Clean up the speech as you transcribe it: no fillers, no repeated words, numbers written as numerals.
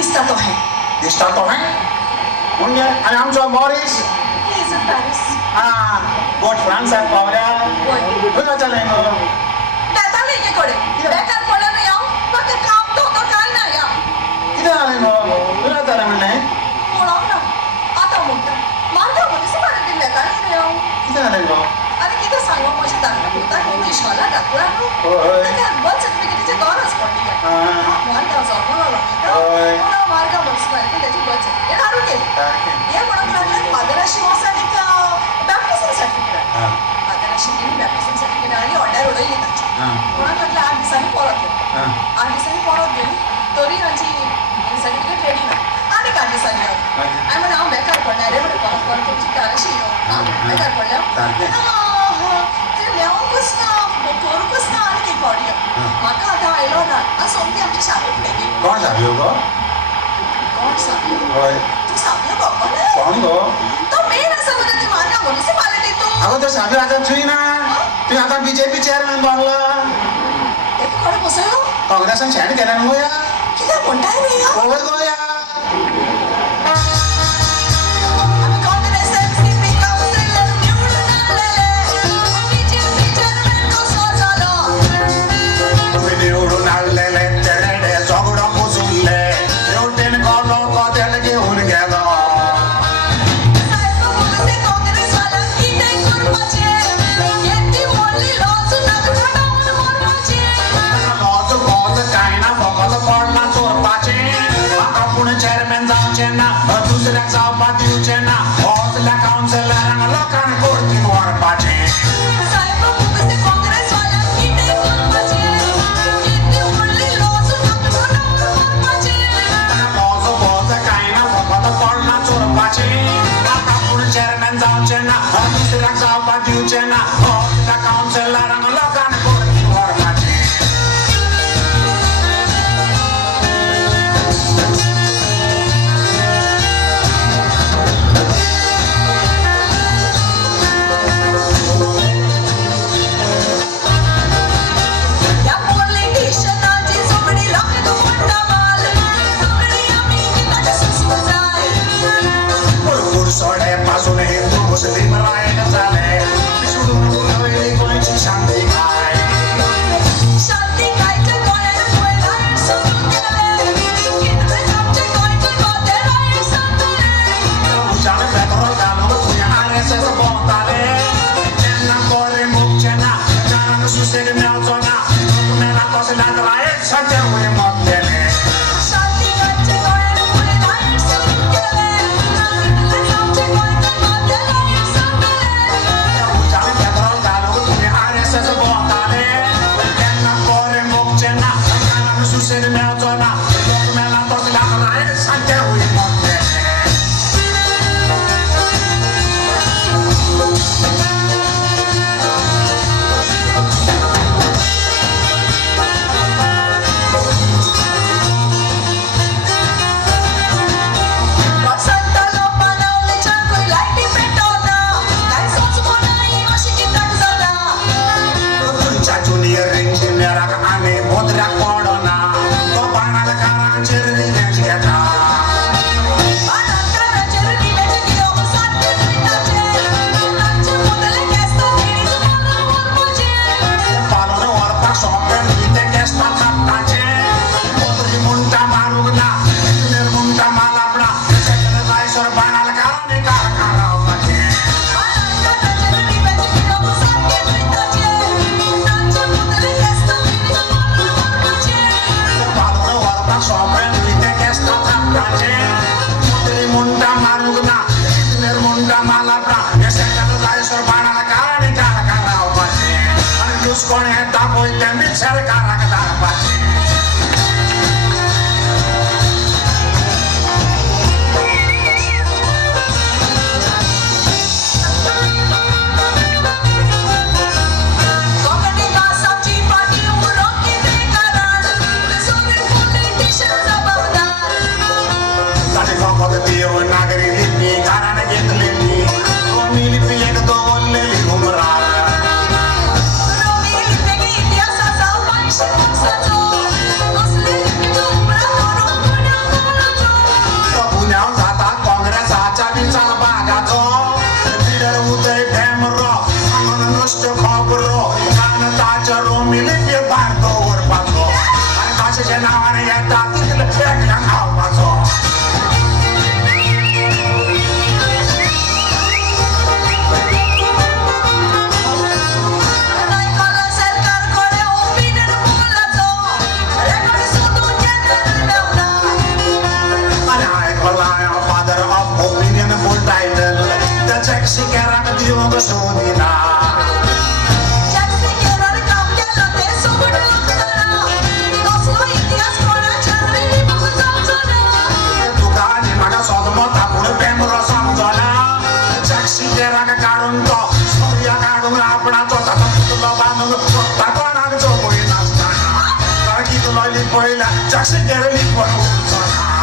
दिसता तो है. दिसता तो है म्हणजे आणि आमचा Morris He is in Paris. बोट फ्रान्सात पावल्या वय. खंय वचलें गो बेताल एके कडेन. बेकार पडला न्ही हांव. म्हाका काम धंदो कांय ना या. कितें जालें गो खंय वचलें म्हणलें मुळाव ना. आतां म्हणटा. मार्गांव मुनिसिपालिटीन बेताळी रे हांव. कितें जालें गो आनी कितें सांगू म्हज्या धाकट्या पुताक न्ही इश्कोला घातला न्हू. हय. ताका बर्थ सर्टिफिकेटीची गरज पडली काय. मार्गांव जावपाक लागलो. हय. म्हणून मार्गांव मुनिसिपालिटीन ताची बर्थ सर्टिफिकेट हाडून गेली. हे म्हणून लागले फादराशी वचून एक बॅप्टिझम सर्टिफिकेट हाड. फादराशी गेली बॅप्टिझम सर्टिफिकेट आनी हॉड्यार उडयली ताची. म्हणून लागले 8 दिसांनी परत येता. 8 दिसांनी परत गेली तरी ताची सर्टिफिकेट रेडी ना. आनी 8 दिसांनी येवं. हांवें म्हणलें हांव बेकार पडलें रे म्हणून परत तुमची कार अशी येवं. बेकार पडलें. ते मेळोंकूच ना करूंकूच ना आनी एक फावटी म्हाका आतां आयलो ना. आतां सोमती आमची शाळे फुडें गेली. कोण जाल्यो गो कोण सावयो? हय तूं सावयो गप्पा कोण गो तो मेन आसा मरे ती मार्गांव मुनिसिपालिटींतून. आगो तो साबी आतां थंय ना तुवें आतां बीजेपी चेअरमॅन बांगला तेका कोणे बसयलो? काँग्रेसान शेण केल्या न्हू गोया कित्याक म्हणटाय रे ह्यो? पळय गोया आमी काँग्रेसान CP कावन्सिलर निवडून हाडलेले. BJP चेअरमॅन कसो जालो? तुम्ही निवडून हाडलेले तेडे झगडो पुसुल्ले शेवटेन कोलो कोदेल घेऊन गेलो साहेब बोलते काँग्रेसवाल्यांक कितें करपाचें? येती व्हडली लॉज नाका धाडावन मारपाचें. लॉज बॉज काय ना फकत पडला चोरपाचे म्हाका पूण चेअरमॅन जावचें ना दुसऱ्याक जावपाक दिवचें ना होसल्या कावन्सिलरांक लोकांक कोर्टीन व्हरपाचें साहेब बोलते काँग्रेसवाल्यांक कितें करपाचें? येती व्हडली लॉज नाका धाडावन मारपाचें. लॉज बॉज काय ना फकत पडला चोरपाचे म्हाका पूण चेअरमॅन जावचें ना दुसऱ्याक जावपाक दिवचें ना होसल्या कावन्सिलरांक लोकांक कोर्टीन व्हरपाचें या पॉलिटिशियनाची झगडी लागली तो मोठा माल. झगडी आमी कित्याक सुसूं जाय? कुरसोडे पासून हिंदू मुस्लिम रायट झाले सोडून उडवली गोंयची शांती काय शांती कायच्या गोळ्यान पळयला सोडून गेले. कितलेच आमचे गोंयचे गोते रायट सांगले. उजाड पेट्रोल घालून तुझ्या RSS भोंवताले तेन्ना बरें मोगचें ना जाणांक सुसेग मेळचो ना मेला तसल्याक रायट सद्या वय मोगतेले शांती कायच्या गोळ्यान पळयला सोडून गेले. कितलेच आमचे गोंयचे गोते रायट सांगले. उजाड पेट्रोल घालून तुझ्या RSS भोंवताले तेन्ना बरें मोगचें ना जाणांक सुसेग मेळचो ना मेला तसल्याक रायट सद्या वय मोगतेले वसंत लोपानवले चाकूय लायटी पेटवना. काय सोचपो नाही अशी कित्याक जाला? तुमच्या ज्युनियर इंजिनियराक आनी बोद्र्याक पडना तो बाणालकारांचेर रिवेंज घेता बाणाकाराचेर रिवेंज घेवप साध्य न्हय ताचें. तांचे मुदले केस तेणीच मारून व्हरपाचें. पालोन व्हरपाक सोंपें न्हय तें केस्तां कापपाचें बोद्री म्हणटा मारूंक ना इंजिनियर म्हणटा मालापणा सेटल जायसर बाणालकारांनी कारखान रावपाचें बाणाकाराचेर रिवेंज घेवप साध्य न्हय ताचें. तांचे मुदले केस तेणीच मारून व्हरपाचें. पालोन व्हरपाक सोंपें न्हय तें केस्तां कापपाचें बोद्री म्हणटा मारूंक ना इंजिनियर म्हणटा मालापणा हें सेटल जायसर बाणालकारांनी कारखान रावपाचें आनी दुसकोण येता पळय तें बी सरकाराक धाडपाचें कोंकणी भासाची फाटी उरोवप कितें कारण? सगळे पॉलिटिशियन जबाबदार. ताचे फकत देवनागरी लिपी घरान घेतलेली कोणी लिपी एक दवरलेली घुमरार रोमी लिपीक इतिहासाचो वंश दिवंग सोदिना ज्यांनी केलं काम केलं ते सोडलं असताना. कसला इतिहास कोणाच्या वेळी मग जाऊचना. तुका आणि म्हाका सोदमता पुढे पेंबरो समजना जाक्षी गेराक काढून तो सूर्या काढून आपणाचो ताका पुतलो बांदून फक्त कोणाक चोपडी नासतना गीत लोयली पयल्या जाक्षी गेरली पळून